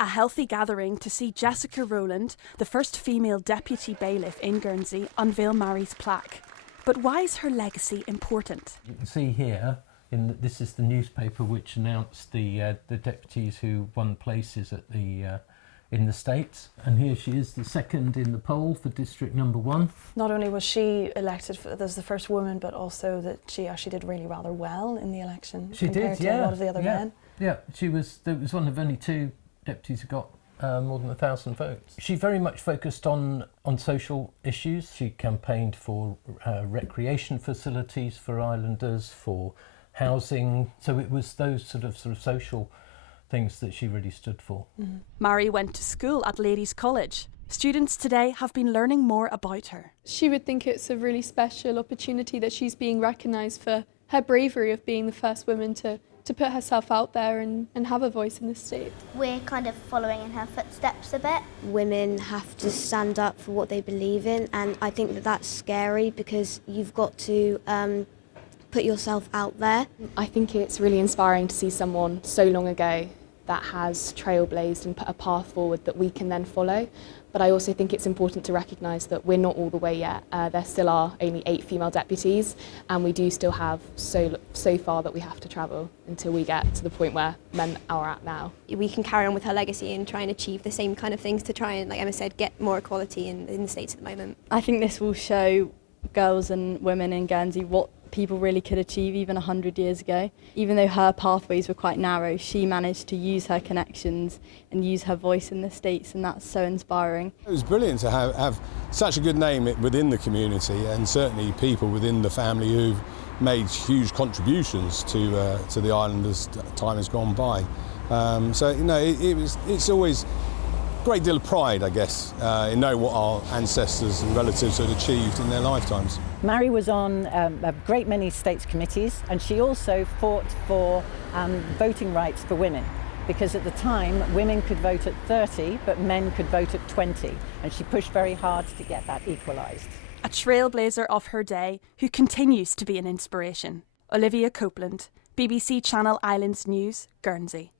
A healthy gathering to see Jessica Rowland, the first female deputy bailiff in Guernsey, unveil Mary's plaque. But why is her legacy important? You can see here, this is the newspaper which announced the deputies who won places at in the States. And here she is, the second in the poll for district number 1. Not only was she elected as the first woman, but also that she actually did really rather well in the election. She compared did, to a lot of the other men. Yeah, there was one of only 2 deputies who got more than 1,000 votes. She very much focused on social issues. She campaigned for recreation facilities for islanders, for housing. So it was those sort of social things that she really stood for. Mm-hmm. Mary went to school at Ladies' College. Students today have been learning more about her. She would think it's a really special opportunity that she's being recognised for her bravery of being the first woman to put herself out there and have a voice in the state. We're kind of following in her footsteps a bit. Women have to stand up for what they believe in, and I think that that's scary because you've got to put yourself out there. I think it's really inspiring to see someone so long ago that has trailblazed and put a path forward that we can then follow. But I also think it's important to recognise that we're not all the way yet. There still are only 8 female deputies, and we do still have so far that we have to travel until we get to the point where men are at now. We can carry on with her legacy and try and achieve the same kind of things to try and, like Emma said, get more equality in the States at the moment. I think this will show girls and women in Guernsey what people really could achieve even 100 years ago. Even though her pathways were quite narrow, she managed to use her connections and use her voice in the States, and that's so inspiring. It was brilliant to have such a good name within the community, and certainly people within the family who've made huge contributions to the island as time has gone by. So you know, it's always a great deal of pride, I guess, in knowing what our ancestors and relatives had achieved in their lifetimes. Mary was on a great many states committees, and she also fought for voting rights for women, because at the time women could vote at 30 but men could vote at 20, and she pushed very hard to get that equalised. A trailblazer of her day who continues to be an inspiration. Olivia Copeland, BBC Channel Islands News, Guernsey.